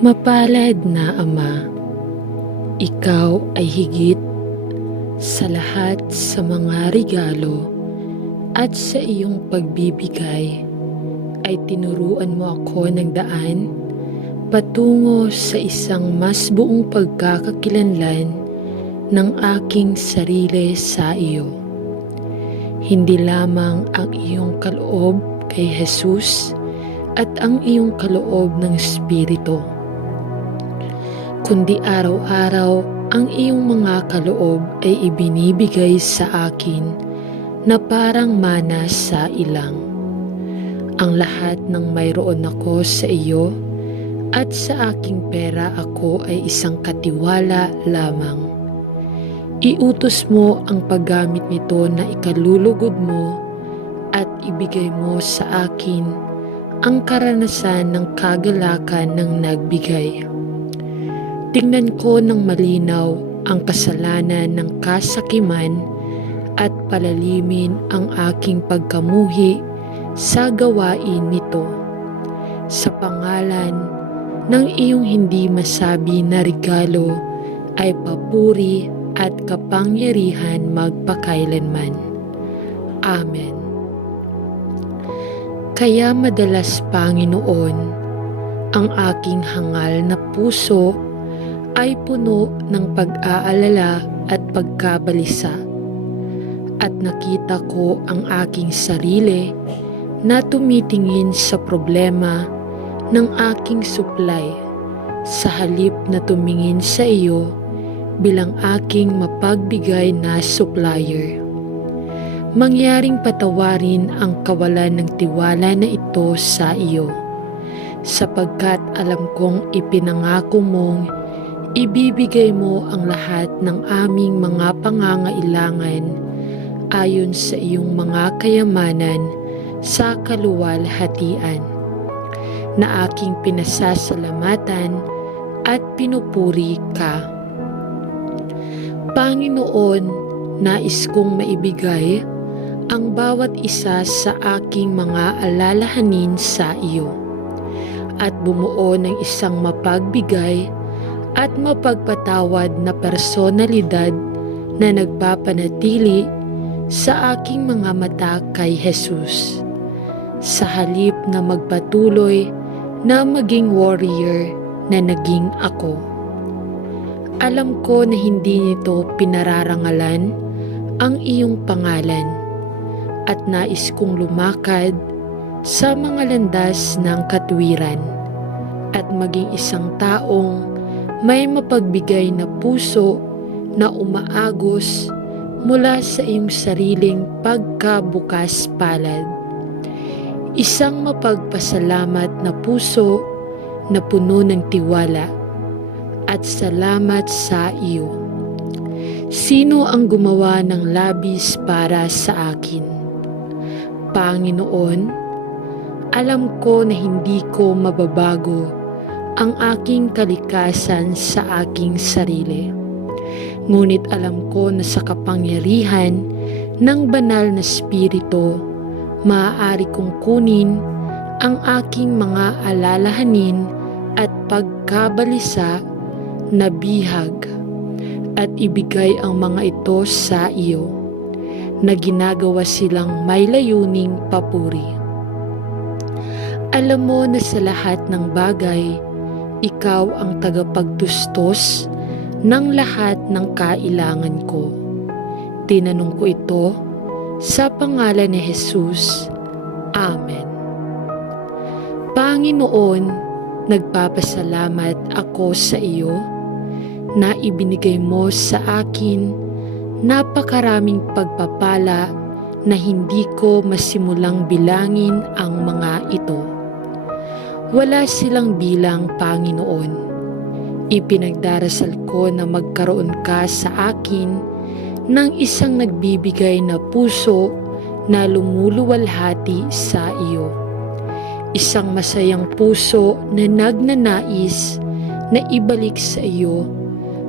Mapalad na Ama, Ikaw ay higit sa lahat sa mga regalo at sa iyong pagbibigay ay tinuruan mo ako ng daan patungo sa isang mas buong pagkakakilanlan ng aking sarili sa iyo. Hindi lamang ang iyong kaloob kay Jesus at ang iyong kaloob ng Espiritu, kundi araw-araw ang iyong mga kaloob ay ibinibigay sa akin na parang mana sa ilang. Ang lahat ng mayroon ako sa iyo at sa aking pera ako ay isang katiwala lamang. Iutos mo ang paggamit nito na ikalulugod mo at ibigay mo sa akin ang karanasan ng kagalakan ng nagbigay. Tingnan ko ng malinaw ang kasalanan ng kasakiman at palalimin ang aking pagkamuhi sa gawain nito. Sa pangalan ng iyong hindi masabi na regalo ay papuri at kapangyarihan magpakailanman. Amen. Kaya madalas, Panginoon, ang aking hangal na puso ay puno ng pag-aalala at pagkabalisa, at nakita ko ang aking sarili na tumitingin sa problema ng aking supply sa halip na tumingin sa iyo bilang aking mapagbigay na supplier. Mangyaring patawarin ang kawalan ng tiwala na ito sa iyo, sapagkat alam kong ipinangako mong ibibigay mo ang lahat ng aming mga pangangailangan ayon sa iyong mga kayamanan sa kaluwalhatian, na aking pinasasalamatan at pinupuri ka. Panginoon, nais kong maibigay ang bawat isa sa aking mga alalahanin sa iyo, at bumuo ng isang mapagbigay at mapagpatawad na personalidad na nagpapanatili sa aking mga mata kay Jesus, sa halip na magpatuloy na maging warrior na naging ako. Alam ko na hindi nito pinararangalan ang iyong pangalan, at nais kong lumakad sa mga landas ng katwiran at maging isang taong may mapagbigay na puso na umaagos mula sa iyong sariling pagkabukas palad. Isang mapagpasalamat na puso na puno ng tiwala at salamat sa iyo. Sino ang gumawa ng labis para sa akin? Panginoon, alam ko na hindi ko mababago ang aking kalikasan sa aking sarili. Ngunit alam ko na sa kapangyarihan ng banal na Espiritu, maaari kong kunin ang aking mga alalahanin at pagkabalisa na bihag at ibigay ang mga ito sa iyo, na ginagawa silang may layuning papuri. Alam mo na sa lahat ng bagay, ikaw ang tagapagtustos ng lahat ng kailangan ko. Tinanong ko ito sa pangalan ni Jesus. Amen. Panginoon, nagpapasalamat ako sa iyo na ibinigay mo sa akin napakaraming pagpapala na hindi ko masimulang bilangin ang mga ito. Wala silang bilang, Panginoon. Ipinagdarasal ko na magkaroon ka sa akin ng isang nagbibigay na puso na lumuluwalhati sa iyo. Isang masayang puso na nagnanais na ibalik sa iyo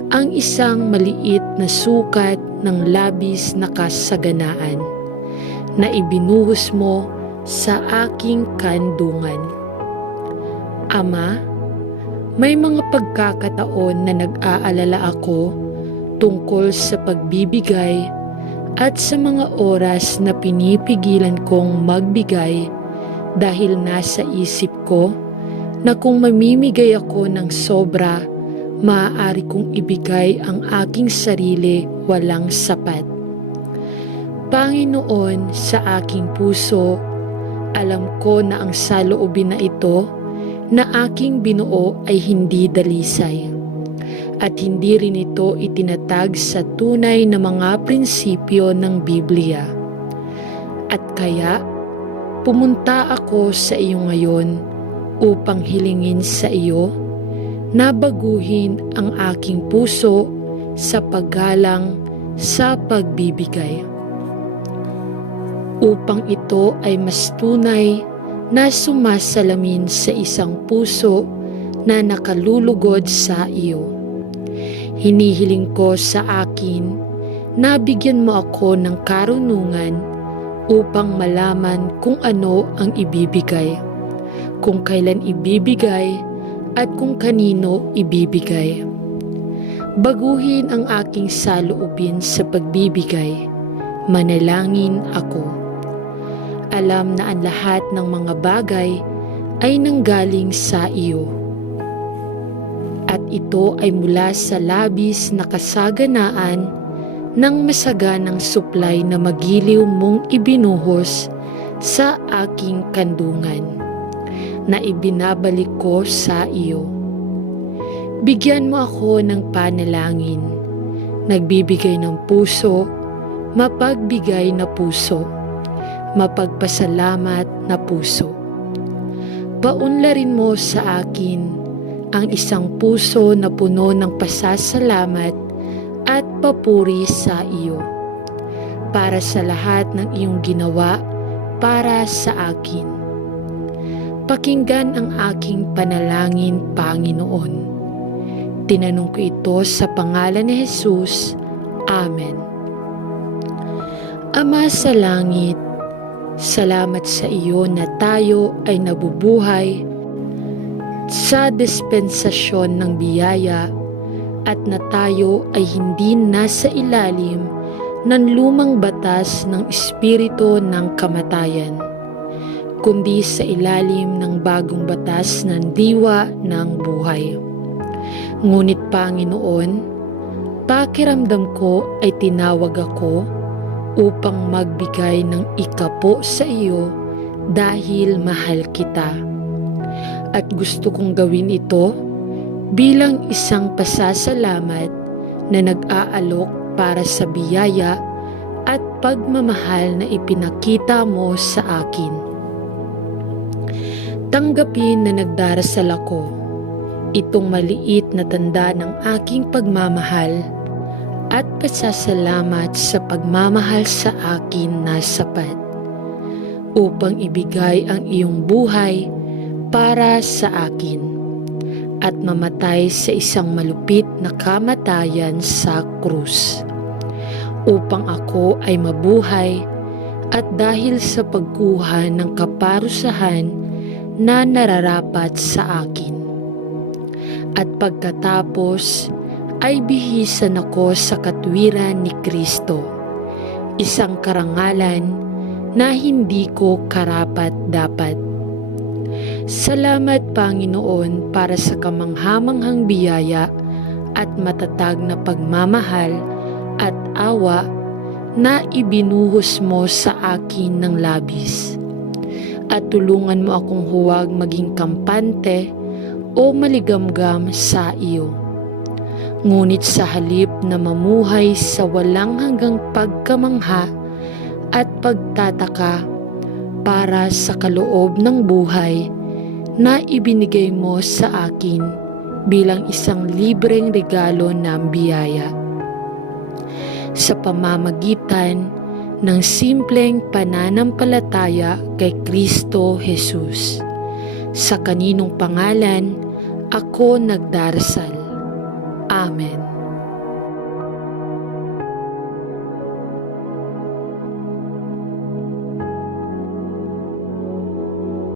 ang isang maliit na sukat ng labis na kasaganaan na ibinuhos mo sa aking kandungan. Ama, May mga pagkakataon na nag-aalala ako tungkol sa pagbibigay at sa mga oras na pinipigilan kong magbigay dahil nasa isip ko na kung mamimigay ako ng sobra, maaari kong ibigay ang aking sarili walang sapat. Panginoon, sa aking puso, alam ko na ang saloobin na ito na aking binuo ay hindi dalisay at hindi rin ito itinatag sa tunay na mga prinsipyo ng Biblia. At kaya, pumunta ako sa iyo ngayon upang hilingin sa iyo na baguhin ang aking puso sa paggalang sa pagbibigay. Upang ito ay mas tunay na sumasalamin sa isang puso na nakalulugod sa iyo. Hinihiling ko sa akin na bigyan mo ako ng karunungan upang malaman kung ano ang ibibigay, kung kailan ibibigay at kung kanino ibibigay. Baguhin ang aking saloobin sa pagbibigay. Manalangin ako. Alam na ang lahat ng mga bagay ay nanggaling sa iyo. At ito ay mula sa labis na kasaganaan ng masaganang supply na magiliw mong ibinuhos sa aking kandungan, na ibinabalik ko sa iyo. Bigyan mo ako ng panalangin, nagbibigay ng puso, mapagbigay na puso, mapagpasalamat na puso. Paunlarin mo sa akin ang isang puso na puno ng pasasalamat at papuri sa iyo para sa lahat ng iyong ginawa para sa akin. Pakinggan ang aking panalangin, Panginoon. Tinanong ko ito sa pangalan ni Jesus. Amen. Ama sa langit, salamat sa iyo na tayo ay nabubuhay sa dispensasyon ng biyaya at na tayo ay hindi nasa ilalim ng lumang batas ng espiritu ng kamatayan, kundi sa ilalim ng bagong batas ng diwa ng buhay. Ngunit Panginoon, pakiramdam ko ay tinawag ako upang magbigay ng ikapo sa iyo dahil mahal kita. At gusto kong gawin ito bilang isang pasasalamat na nag-aalok para sa biyaya at pagmamahal na ipinakita mo sa akin. Tanggapin na nagdarasal ako, itong maliit na tanda ng aking pagmamahal at pasasalamat sa pagmamahal sa akin na sapat, upang ibigay ang iyong buhay para sa akin at mamatay sa isang malupit na kamatayan sa krus, upang ako ay mabuhay at dahil sa pagkuha ng kaparusahan na nararapat sa akin. At pagkatapos ay bihisan ako sa katwiran ni Kristo, isang karangalan na hindi ko karapat-dapat. Salamat Panginoon para sa kamanghamanghang biyaya at matatag na pagmamahal at awa na ibinuhos mo sa akin ng labis. At tulungan mo akong huwag maging kampante o maligamgam sa iyo. Ngunit sa halip na mamuhay sa walang hanggang pagkamangha at pagtataka para sa kaloob ng buhay na ibinigay mo sa akin bilang isang libreng regalo ng biyaya. Sa pamamagitan ng simpleng pananampalataya kay Kristo Jesus, sa kaninong pangalan ako nagdarasal. Amen.